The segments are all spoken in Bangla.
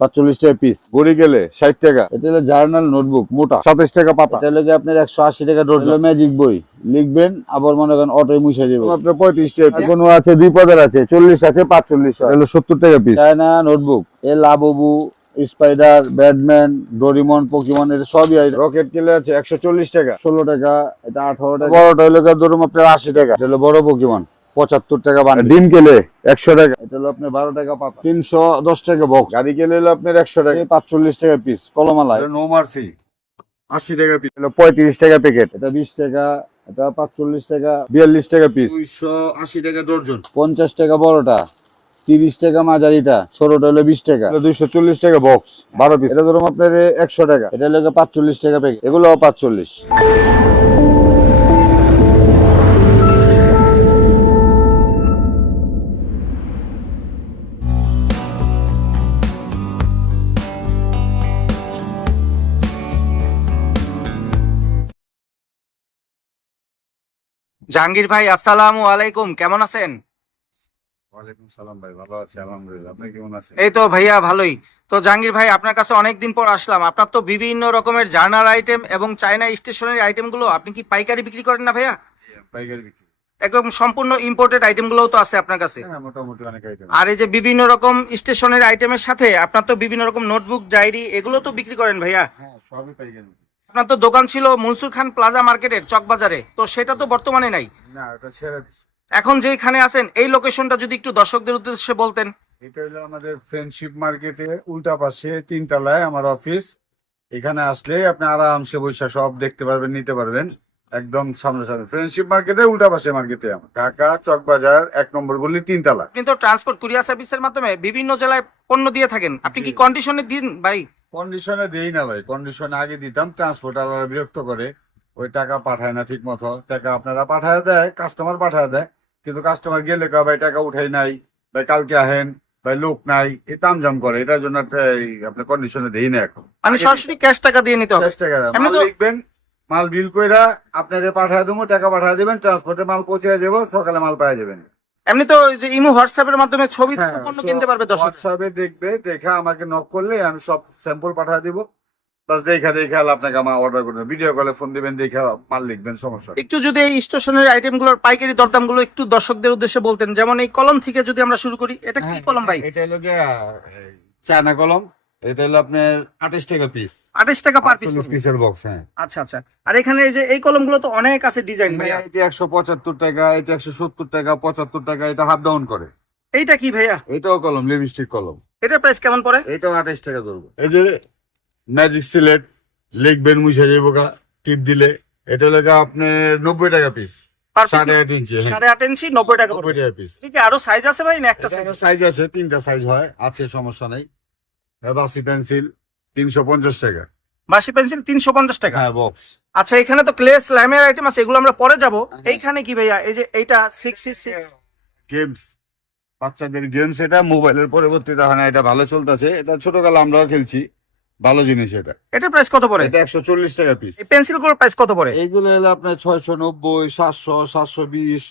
পাঁচচল্লিশ টাকা পিস গড়ি গেলে ষাট টাকা। এটা হলো জার্নাল নোটবুক মোটা। সাতাশ টাকা পাতা। এটা হলো আপনার একশো আশি টাকা ডজন ম্যাজিক বই। লিখবেন আবার মনে করেন অটোয় মুছে দেবো। আপনার পঁয়ত্রিশ টাকা কোনো আছে দুই পদের আছে চল্লিশ আছে পাঁচচল্লিশ হলো সত্তর টাকা পিস চায়না নোটবুক এ Labubu spider Batman Doraemon Pokemon এটা সবই রকেট কেলে আছে একশো চল্লিশ টাকা। ষোলো টাকা এটা আঠারো টাকা। বড়টা হলো ধরুন আপনার আশি টাকা। এটা হলো বড় পোকিমন পঁচাত্তর টাকা বান ডিম কেলে একশো টাকা। এটা হলো আপনার বারো টাকা পাতা। তিনশো দশ টাকা বক্স গাড়ি কেলে হলো আপনার একশো টাকা। পাঁচচল্লিশ টাকা পিস কলমালাই নো মার্সি আশি টাকা পিস হলো পঁয়ত্রিশ টাকা প্যাকেট এটা বিশ টাকা এটা পাঁচচল্লিশ টাকা বিয়াল্লিশ টাকা পিস দুইশো আশি টাকা ডর্জন। পঞ্চাশ টাকা বড়টা তিরিশ টাকা মাঝারিটা ছোটটা হলো বিশ টাকা। দুইশো চল্লিশ টাকা বক্স বারো পিস এটা ধরুন আপনার একশো টাকা। এটা হলো পাঁচচল্লিশ টাকা প্যাকেট এগুলো পাঁচচল্লিশ। জাহাঙ্গীর ভাই আসসালামু আলাইকুম। কেমন আছেন? এই তো ভাইয়া ভালোই। তো জাহাঙ্গীর ভাই আপনার কাছে অনেকদিন পর আসলাম। আপনার তো বিভিন্ন রকমের জার্নাল আইটেম এবং চায়না স্টেশনারি আইটেমগুলো আপনি কি পাইকারি বিক্রি করেন না ভাইয়া? পাইকারি বিক্রি একদম সম্পূর্ণ ইম্পোর্টেড আইটেমগুলোও তো আছে আপনার কাছে। হ্যাঁ আর এই যে বিভিন্ন রকম স্টেশনারি আইটেমের সাথে আপনার তো বিভিন্ন রকম নোটবুক ডায়েরি এগুলো তো বিক্রি করেন ভাইয়া? হ্যাঁ সবই পাইকারি আপনার তো দোকান ছিল মনসুর খান প্লাজা মার্কেটের চকবাজারে তো সেটা তো বর্তমানে নাই। না ওটা ছেড়ে দিচ্ছি এখন যেখানে আছেন এই লোকেশনটা যদি একটু দর্শকদের উদ্দেশ্যে বলতেন। এটা হলো আমাদের ফ্রেন্ডশিপ মার্কেটের উল্টা পাশে তিনতলায় আমার অফিস এখানে আসলে আপনি আরামসে বসে সব দেখতে পারবেন নিতে পারবেন। একদম সামনে সামনে। ফ্রেন্ডশিপ মার্কেটে উল্টা পাশে মার্কেটে আমার। ঢাকা চকবাজার এক নম্বর গলি তিনতলা। আপনি তো ট্রান্সপোর্ট কুরিয়ার সার্ভিসের মাধ্যমে বিভিন্ন জেলায় পণ্য দিয়ে থাকেন। আপনি কি কন্ডিশনে দিন ভাই? কন্ডিশনে দেই না ভাই। কন্ডিশনে আগে দিতাম ট্রান্সপোর্ট আলাদা বিরক্ত করে। ওই টাকা পাঠায় না ঠিক মতো টাকা আপনারা পাঠায় দেয় কাস্টমার পাঠায় দেয়। কিন্তু কাস্টমার গেলে কয় ভাই টাকা উঠাই নাই। ভাই কালকে আহেন। ভাই লোক নাই। এই তামজাম করে। এটার জন্য আপনার কন্ডিশনে দেই না এখন। মানে সরাসরি ক্যাশ টাকা দিয়ে নিতে হবে। দশ টাকা লিখবেন মাল বিল কইরা আপনাদের পাঠায় দেবো টাকা পাঠায় দেবেন ট্রান্সপোর্টে মাল পৌঁছে দেবো সকালে মাল পাই যাবেন। এমনি তো ওই যে ইমো হোয়াটসঅ্যাপের মাধ্যমে ছবি হ্যাঁ, পণ্য কিনতে পারবে দর্শক। হোয়াটসঅ্যাপে দেখবে দেখা আমাকে নক করলে আমি সব স্যাম্পল পাঠিয়ে দিব। বাস দেখা দেখা আপনাকে আমার অর্ডার করবেন ভিডিও কলে ফোন দিবেন দেখা মাল লিখবেন সমস্যা একটু যদি এই স্টেশনারি আইটেমগুলোর পাইকারি দরদামগুলো একটু দর্শকদের উদ্দেশ্যে বলতেন যেমন এই কলম থেকে যদি আমরা শুরু করি এটা কি হ্যাঁ, কলম ভাই? এটা হলো চায়না কলম। এটা হলো আপনার আঠাশ টাকা পিস আঠাশ টাকা পার পিস পিসের বক্স হ্যাঁ। আচ্ছা আচ্ছা। আর এখানে এই যে এই কলমগুলো তো অনেক আছে ডিজাইন ভাইয়া। এটা একশো পঁচাত্তর টাকা এটা একশো সত্তর টাকা পঁচাত্তর টাকা এটা হাফ ডাউন করে। এইটা কি ভাইয়া? এটাও কলম লিপস্টিক কলম। এটার প্রাইস কেমন পড়ে? এটাও আঠাশ টাকা ধরবো। এই যে ম্যাজিক সিলেট লিখবেন মুছে যাব গা টিপ দিলে। এটা হলো গা আপনার নব্বই টাকা পিস সাড়ে আট ইঞ্চি হ্যাঁ। সাড়ে আট ইঞ্চি নব্বই টাকা নব্বই টাকা পিস আরও সাইজ আছে ভাই না একটা সাইজ আছে তিনটা সাইজ হয় আছে সমস্যা নেই। বাসি পেন্সিল তিনশো পঞ্চাশ টাকা। বাসি পেন্সিল তিনশো পঞ্চাশ টাকা? হ্যাঁ বক্স আচ্ছা এখানে তো ক্লে স্ল্যামের আইটেম আছে এগুলো আমরা পরে যাব। হ্যাঁ। এইখানে কি ভাইয়া? এই যে এইটা সিক্স সিক্স গেমস বাচ্চাদের গেমস এটা মোবাইলের পরবর্তীতে হয় না এটা ভালো চলতেছে। এটা ছোটকালে আমরাও খেলছি। ভালো জিনিস এটা। এটা প্রাইস কত পড়ে? এটা একশো চল্লিশ টাকা পিস এই পেন্সিলগুলোর প্রাইস কত পড়ে? এইগুলো হলো আপনার ছয়শো নব্বই সাতশো সাতশো বিশ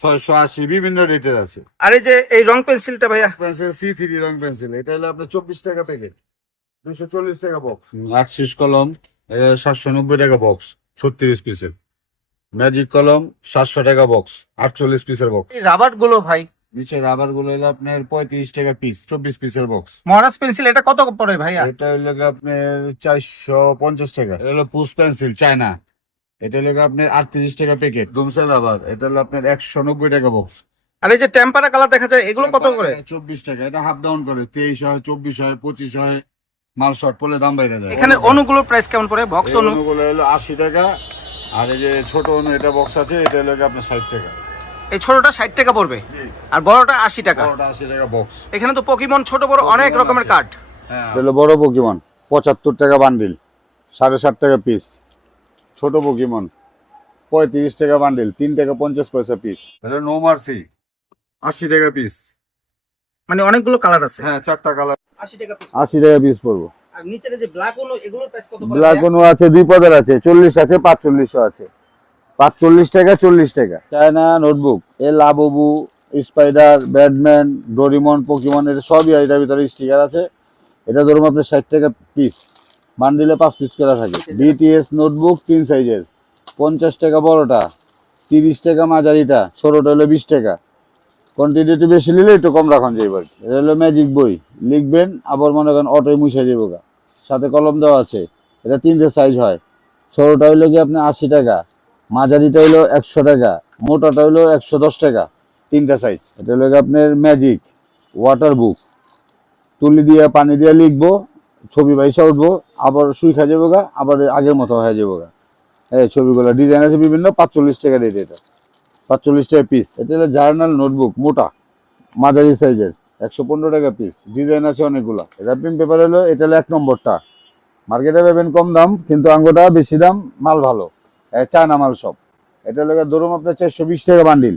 ছয়শো আশি বিভিন্ন রেটের আছে। আর এই যে এই রং পেন্সিলটা ভাইয়া? পেন্সিল সি থ্রি রং পেন্সিল এটা হলো আপনার চব্বিশ টাকা প্যাকেট দুশো চল্লিশ টাকা বক্স আটশিস কলম সাতশো নব্বই টাকা বক্স ছত্রিশ পিসের ম্যাজিক কলম সাতশো টাকা বক্স আটচল্লিশ পিসের বক্স এই রাবারগুলো ভাই? নিচে রাবারগুলো হলো আপনার পঁয়ত্রিশ টাকা পিস চব্বিশ পিসের বক্স মহারাজ পেন্সিল এটা কত পড়ে ভাইয়া? এটা হলো আপনার চারশো পঞ্চাশ টাকা। এটা হলো পুস পেন্সিল চায়না। এটা হলো গিয়ে আপনার আটত্রিশ টাকা প্যাকেট দুমসেল রাবার এটা হলো আপনার একশো নব্বই টাকা বক্স আর এই যে টেম্পারা কালার দেখা যায় এগুলো কত করে? চব্বিশ টাকা এটা হাফ ডাউন করে তেইশ হয় চব্বিশ হয় পঁচিশ হয় মাল শর্ট পড়লে দাম বাইরে যায়। এখানে অনুগুলোর প্রাইস কেমন পড়ে? বক্স অনু অনুগুলো হলো আশি টাকা আর এই যে ছোট অনু এটা বক্স আছে এটা হলো আপনার ষাট টাকা। এই ছোটটা ষাট টাকা পড়বে আর বড়টা আশি টাকা। বড়টা আশি টাকা বক্স এখানে তো পকিমন ছোট বড় অনেক রকমের। কার্ড হ্যাঁ। বড় পোকিমন পঁচাত্তর টাকা বান্ডিল সাড়ে সাত টাকা পিস ছোট পোকিমন পঁয়ত্রিশ টাকা বান্ডিল তিন টাকা পঞ্চাশ পয়সা পিস এটা নো মার্সি আশি টাকা পিস মানে অনেকগুলো কালার আছে। হ্যাঁ চারটা কালার আশি টাকা পিস পড়ব। আছে দুই পদের আছে চল্লিশ আছে পাঁচচল্লিশও আছে। পাঁচচল্লিশ টাকা চল্লিশ টাকা। চায়না নোটবুক এ Labubu spider Batman Doraemon Pokemon এর সবই এটার ভিতরে স্টিকার আছে। এটা ধরুন আপনার ষাট টাকা পিস বান্ডিলে পাঁচ পিস করা থাকে। বিটিএস নোটবুক তিন সাইজের পঞ্চাশ টাকা বড়টা তিরিশ টাকা মাঝারিটা ছোটোটা হলো বিশ টাকা। কোয়ান্টিটি বেশি নিলে একটু কম রাখুন যে এবার। এটা হলো ম্যাজিক বই। লিখবেন আবার মনে করেন অটোয় মুছে যাব গা। সাথে কলম দেওয়া আছে। এটা তিনটে সাইজ হয়। ছোটোটা হইল কি আপনার আশি টাকা মাঝারিটা হইল একশো টাকা মোটাটা হইল একশো দশ টাকা। তিনটা সাইজ এটা হলো আপনার ম্যাজিক ওয়াটার বুক তুলি দিয়ে পানি দিয়ে লিখব। ছবি বাইসা উঠবো, আবার সুই খা যাব গা, আবার আগের মতো হয়ে যাব গা। এই ছবিগুলো ডিজাইন আছে বিভিন্ন, পাঁচচল্লিশ টাকা রেট এটা। পাঁচচল্লিশ টাকা পিস এটা হলো জার্নাল নোটবুক মোটা, মাঝারি সাইজের একশো পনেরো টাকা পিস ডিজাইন আছে অনেকগুলো। র্যাপিং পেপার হলো, এটা হলো এক নম্বরটা। মার্কেটে পাবেন কম দাম, কিন্তু আঙ্গুটা বেশি দাম, মাল ভালো। চায়না মাল সব। এটা হলো ধরুন আপনার চারশো বিশ টাকা বান্ডিল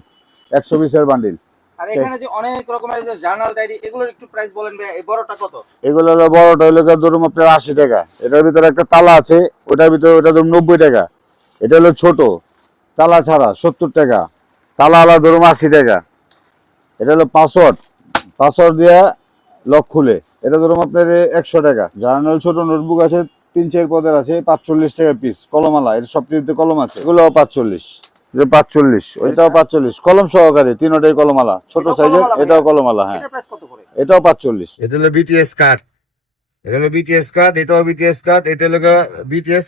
একশো বিশের বান্ডিল আর এখানে যে অনেক রকমের যে জার্নাল ডায়েরি এগুলোর একটু প্রাইস বলেন ভাই এই বড়টা কত? এগুলো হলো বড়টা হলো ধরুন আপনার আশি টাকা। এটার ভিতরে একটা তালা আছে ওটার ভিতরে ওটা ধরুন নব্বই টাকা। এটা হলো ছোট তালা ছাড়া সত্তর টাকা। তালা আলা ধরুন আশি টাকা। এটা হলো পাসওয়ার্ড পাসওয়ার্ড দিয়ে লক খুলে। এটা ধরুন আপনার একশো টাকা। জার্নাল ছোট নোটবুক আছে তিন চার পদের আছে পাঁচচল্লিশ টাকা পিস কলমালা এটা সব কলম আছে। এগুলো পাঁচচল্লিশ। এটা পাঁচচল্লিশ ওইটাও পাঁচচল্লিশ। কলম সহকারে তিনোটাই কলমালা ছোট সাইজের এটাও কলমালা হ্যাঁ। এটার প্রাইস কত করে? এটাও পাঁচচল্লিশ। এটা হলো বিটিএস কার্ড এটা হলো বিটিএস কার্ড এটাও বিটিএস কার্ড এটা হলো বিটিএস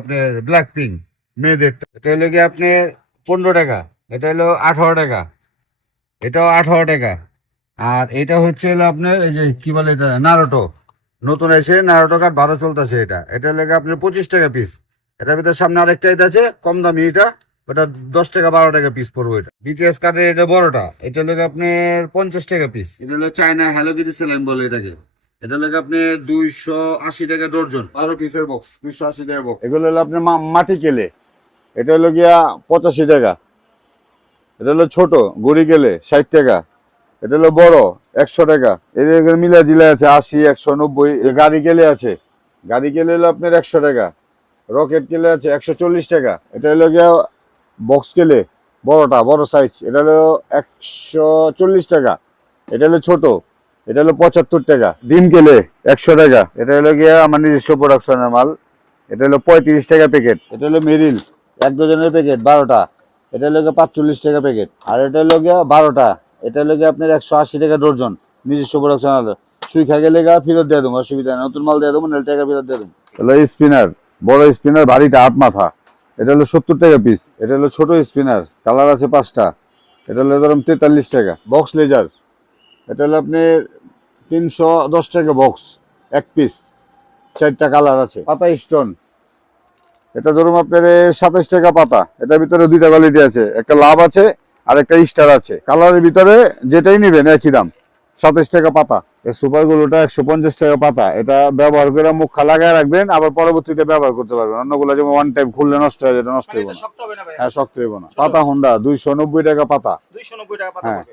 আপনার ব্ল্যাক পিঙ্ক মেয়েদের। এটা হলো গিয়ে আপনার পনেরো টাকা এটা হলো আঠারো টাকা এটাও আঠারো টাকা। আর এটা হচ্ছে হলো আপনার এই যে কি বলে এটা নারোটো। নতুন এসে নারোটো কার্ড ভালো চলতেছে এটা। এটা হলো গিয়ে আপনার পঁচিশ টাকা পিস এটার ভিতরে সামনে আরেকটা এটা আছে কম দামি এটা। ওটা দশ টাকা বারো টাকা পিস পড়ব এটা। বিটিএস কার্ডের এটা বড়টা এটা হলো গিয়ে আপনার পঞ্চাশ টাকা পিস এটা হলো চায়না হ্যালো কিটি সেলাইন বলে এটাকে। এটা লাগে আপনি দুইশো আশি টাকা ডর্জন। বারো পিসের বক্স দুইশো আশি টাকা বক্স এগুলো হলো আপনার মা- মাটি কেলে। এটা হলো গিয়া পঁচাশি টাকা। এটা হলো ছোট গড়ি কেলে ষাট টাকা। এটা হলো বড় একশো টাকা। এদের মিলা জিলা আছে আশি একশো নব্বই। গাড়ি কেলে আছে। গাড়ি কেলে হলো আপনার একশো টাকা। রকেট কেলে আছে একশো চল্লিশ টাকা। এটা হলো গিয়া বক্স কেলে বড়টা, বড় সাইজ এটা হলো একশো চল্লিশ টাকা, এটা হলো ছোট, এটা হলো পঁচাত্তর টাকা, ডিম কেলে একশো টাকা, এটা হলো গিয়া আমার নিজস্ব প্রোডাকশনের মাল, এটা হলো পঁয়ত্রিশ টাকা প্যাকেট এটা হলো মেরিল এক ডজনের প্যাকেট বারোটা, এটা হলো গিয়ে পাঁচচল্লিশ টাকা প্যাকেট আর এটা হলো গিয়ে বারোটা, এটা হলো গিয়ে আপনার একশো আশি টাকা ডর্জন, নিজস্ব প্রোডাকশন আলাদা সুই খা গেলে গা ফেরত দিয়ে দেবো, অসুবিধা নেই, নতুন মাল দিয়ে দেবো নাহলে টাকা ফেরত দিয়ে দেবো। হলো স্পিনার বড় স্পিনার ভারীটা আট মাথা। এটা হলো সত্তর টাকা পিস এটা হলো ছোট স্পিনার কালার আছে পাঁচটা। এটা হলো ধরুন তেতাল্লিশ টাকা বক্স লেজার এটা হলো আপনি তিনশো দশ টাকা বক্স এক পিস চারটা কালার আছে, পাতা স্টোন এটা ধরুন আপনার সাতাশ টাকা পাতা। এটার ভিতরে দুইটা কোয়ালিটি আছে, একটা লাভ আছে আর একটা স্টার আছে। কালারের ভিতরে যেটাই নেবেন একই দাম, সাতাশ টাকা পাতা। সুপার গুলোটা একশো পঞ্চাশ টাকা পাতা। এটা ব্যবহার করে মুখ লাগায় রাখবেন আবার পরবর্তীতে ব্যবহার করতে পারবেন। অন্যগুলো যেমন ওয়ান টাইম খুললে নষ্ট হয়ে যায় এটা নষ্ট মানে হইব না হবে না হ্যাঁ শক্ত হইব না। পাতা হোন্ডা দুইশো নব্বই টাকা পাতা। 290 টাকা হ্যাঁ।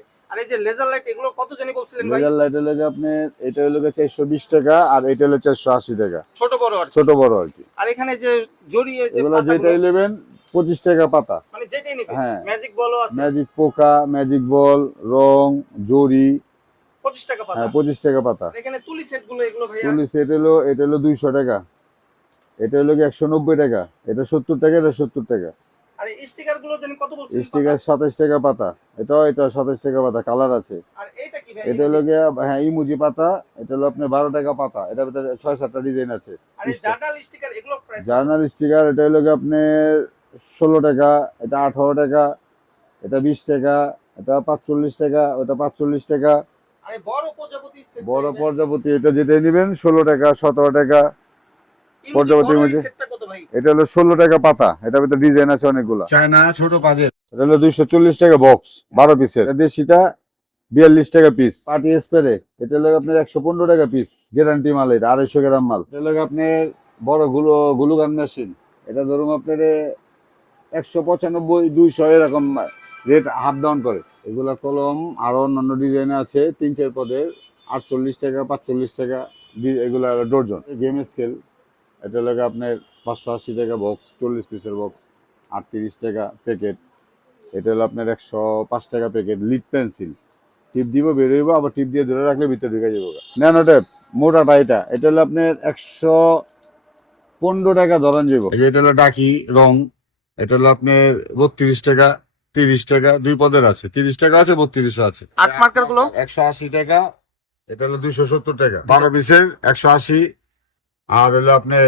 লেজার লাইট হলে আপনি এটা হলো চারশো বিশ টাকা আর এটা হলো চারশো আশি টাকা। ছোট বড় আর কি। ছোট বড় আর কি। আর এখানে যে জড়িয়ে এগুলো যেটাই নেবেন পঁচিশ টাকা পাতা। মানে হ্যাঁ। ম্যাজিক পোকা ম্যাজিক বল রং জরি 25 টাকা পাতা। হ্যাঁ পঁচিশ টাকা পাতা। এখানে তুলি সেটগুলো এগুলো ভাইয়া? চল্লিশ এটা হলো এটা হলো দুইশো টাকা। এটা হলো কি একশো নব্বই টাকা। এটা সত্তর টাকা এটা সত্তর টাকা। আর স্টিকারগুলো জানি কত স্টিকার সাতাশ টাকা পাতা। এটাও এটা সাতাশ টাকা পাতা কালার আছে। আর এইটা কি ভাই এটা হলো গিয়ে হ্যাঁ ইমুজি পাতা। এটা হলো আপনার বারো টাকা পাতা। এটার ভিতরে ছয় সাতটা ডিজাইন আছে। আর জার্নাল স্টিকার এগুলো প্রাইস জার্নাল স্টিকার এটা হলো গিয়ে আপনার ষোলো টাকা এটা আঠারো টাকা এটা বিশ টাকা এটা পাঁচচল্লিশ টাকা ওটা পাঁচচল্লিশ টাকা। আর এই বড় প্রজাপতি প্রজাপতি এটা যেটা নেবেন ষোলো টাকা সতেরো টাকা। ভাই? এটা হলো ষোলো টাকা পাতা এটার ভিতরে ডিজাইন আছে অনেকগুলো। চায়না ছোট পাজের এটা হলো দুইশো চল্লিশ টাকা বক্স বারো পিসের দেশিটা বিয়াল্লিশ টাকা পিস পার্টি স্প্রে এটা হলো আপনার একশো পনেরো টাকা পিস গ্যারান্টি মাল এটা আড়াইশো গ্রাম মাল। এটা হলো আপনার বড়গুলো গুলুগান মেশিন এটা ধরুন আপনার একশো পঁচানব্বই দুইশো এরকম রেট হাফ ডাউন করে। এগুলা কলম আরও অন্যান্য ডিজাইন আছে, তিন চার পদের, আটচল্লিশ টাকা, পাঁচচল্লিশ টাকা এগুলা ডর্জন। গেম স্কেল এটা হলো আপনার পাঁচশো আশি টাকা বক্স চল্লিশ পিসের বক্স আটত্রিশ টাকা প্যাকেট এটা হলো আপনার একশো পাঁচ টাকা প্যাকেট লিড পেন্সিল টিপ দিব বেরোইব আবার টিপ দিয়ে ধরে রাখলে ভিতরে ঢুকে যাব ন্যানো টেপ মোটাটা এটা। এটা হলো আপনার একশো পনেরো টাকা ধরেন যাব এটা হলো ডাকি, রং। এটা হলো আপনার বত্রিশ টাকা তিরিশ টাকা দুই পদের আছে। তিরিশ টাকা আছে বত্রিশও আছে। আট মার্কারগুলো একশো আশি টাকা এটা হলো দুইশো সত্তর টাকা। বারো পিসের একশো আশি আর হলো আপনার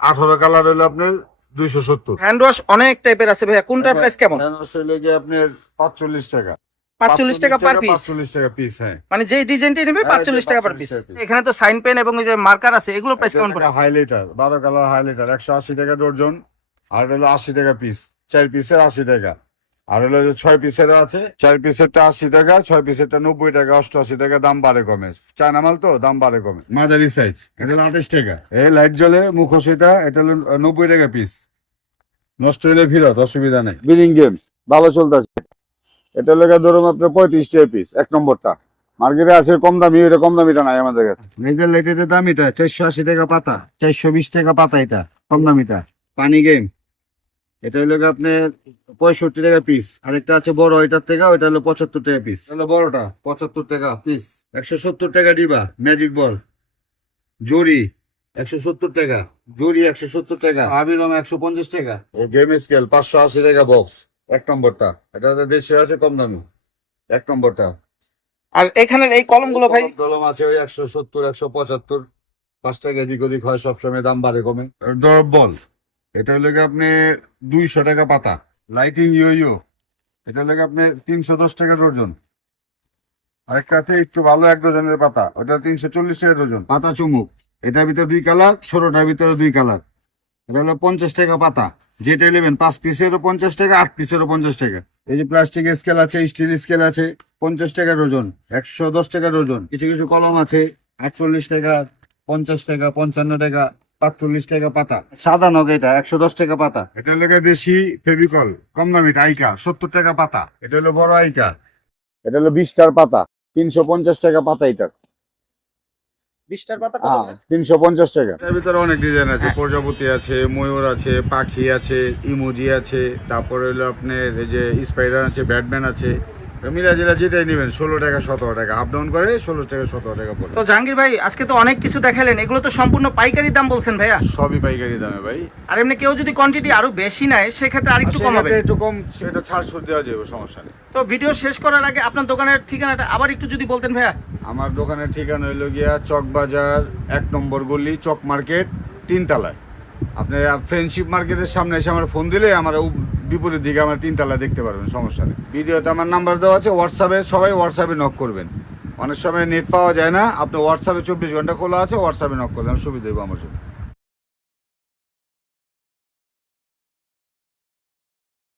আঠারো কালার হলো আপনার দুইশো সত্তর। হ্যান্ড ওয়াশ অনেক টাইপের আছে ভাইয়া। কোনটার প্রাইস কেমন? অস্ট্রেলিয়া গিয়ে আপনার পাঁচচল্লিশ টাকা। পাঁচচল্লিশ টাকা পার পিস পাঁচচল্লিশ টাকা পিস হ্যাঁ। মানে যেই ডিজাইনটি নেবে হ্যাঁ, পাঁচচল্লিশ টাকা পার পিস এখানে তো সাইন পেন এবং যে মার্কার আছে এগুলো প্রাইস কেমন পড়ে? হাইলাইটার বারো কালার হাইলাইটার একশো আশি টাকা ডর্জন আর হলো আশি টাকা পিস চার পিসের আশি টাকা। আর হলো যে ছয় পিসের আছে চার পিসেরটা আশি টাকা ছয় পিসেরটা নব্বই টাকা অষ্টআশি টাকা দাম বাড়ে কমে। চায়না মাল তো দাম বাড়ে কমে। মাঝারি সাইজ এটা হলো আঠাশ টাকা। এই লাইট জ্বলে মুখোশ এটা এটা হলো নব্বই টাকা পিস নষ্ট হলে ফিরত অসুবিধা নেই। বিলিং গেম ভালো চলতেছে। এটা হলো গিয়ে ধরুন আপনার পঁয়ত্রিশ টাকা পিস এক নম্বরটা। মার্কেটে আছে কম দামি এটা কম দামিটা নাই আমাদের কাছে। লেজার লাইটের দাম এটা চারশো আশি টাকা পাতা চারশো বিশ টাকা পাতা এটা কম দামিটা। পানি গেম এটা হলো আপনার পঁয়ষট্টি টাকা পিস আরেকটা আছে বড় এটার থেকে ওইটা হলো পঁচাত্তর টাকা পিস হলো বড়টা পঁচাত্তর টাকা পিস একশো সত্তর টাকা ডিবা ম্যাজিক বল জরি একশো সত্তর টাকা। জরি একশো সত্তর টাকা। আবিরম একশো পঞ্চাশ টাকা। ও গেম স্কেল পাঁচশো আশি টাকা বক্স এক নম্বরটা। এটা দেশে আছে কম দামি। এক নম্বরটা। আর এখানের এই কলমগুলো ভাই? কলম আছে ওই একশো সত্তর একশো পঁচাত্তর। পাঁচ টাকা এদিক ওদিক হয় সবসময় দাম বাড়ে কমে। ড্রপ বল এটা হলো আপনি দুইশো টাকা পাতা। লাইটিং ইয়ো এটা হলো আপনি তিনশো দশ টাকা ডর্জন আরেকটা আছে একটু ভালো এক ডজনের পাতা। ওটা তিনশো চল্লিশ টাকা ডর্জন পাতা চুমুক। এটার ভিতরে দুই কালার, ছোটটার ভিতরে দুই কালার। এটা হলো পঞ্চাশ টাকা পাতা। যেটা নেবেন পাঁচ পিসেরও পঞ্চাশ টাকা, আট পিসেরও পঞ্চাশ টাকা। এই যে প্লাস্টিক স্কেল আছে স্টিল স্কেল আছে, পঞ্চাশ টাকা ডজন, একশো দশ টাকা ডজন। কিছু কিছু কলম আছে, আটচল্লিশ টাকা, পঞ্চাশ টাকা, পঞ্চান্ন টাকা। পাঁচচল্লিশ টাকা পাতা। সাদা নগ এটা একশো দশ টাকা পাতা। এটা হলো দেশি ফেভিকল কম দামিটা আইকা সত্তর টাকা পাতা। এটা হলো বড় আইকা। এটা হলো বিশটার পাতা তিনশো পঞ্চাশ টাকা পাতা এটা। বিশটার পাতা কত হ্যাঁ? তিনশো পঞ্চাশ টাকা। এর ভিতরে অনেক ডিজাইন আছে প্রজাপতি আছে ময়ূর আছে পাখি আছে ইমোজি আছে তারপরে হলো আপনার এই যে স্পাইডার আছে ব্যাটম্যান আছে। মিলা জিলা যেটাই নেবেন ষোলো টাকা সতেরো টাকা আপ ডাউন করে ষোলো টাকা সতেরো টাকা পড়ে তো জাহাঙ্গীর ভাই আজকে তো অনেক কিছু দেখালেন এগুলো তো সম্পূর্ণ পাইকারি দাম বলছেন ভাইয়া। সবই পাইকারি দামে ভাই। আর এমনি কেউ যদি কোয়ান্টিটি আরও বেশি নেয় সেক্ষেত্রে আরেকটু কম হবে। সেটাতে একটু কম সেটা ছাড় ছুট দেওয়া যাবে সমস্যা নেই। তো ভিডিও শেষ করার আগে আপনার দোকানের ঠিকানাটা আবার একটু যদি বলতেন ভাইয়া। আমার দোকানের ঠিকানা হইল গিয়া চক বাজার এক নম্বর গলি চক মার্কেট তিনতলায়। আপনি ফ্রেন্ডশিপ মার্কেটের সামনে এসে আমার ফোন দিলে আমার বিপরীত দিকে আমার তিনতলা দেখতে পারবেন, সমস্যা নেই। ভিডিওতে আমার নাম্বার দেওয়া আছে হোয়াটসঅ্যাপে সবাই হোয়াটসঅ্যাপে নক করবেন। অনেক সময় নেট পাওয়া যায় না, আপনি হোয়াটসঅ্যাপে চব্বিশ ঘণ্টা খোলা আছে হোয়াটসঅ্যাপে নক করলে আমি সুবিধা দেবো আমার জন্য।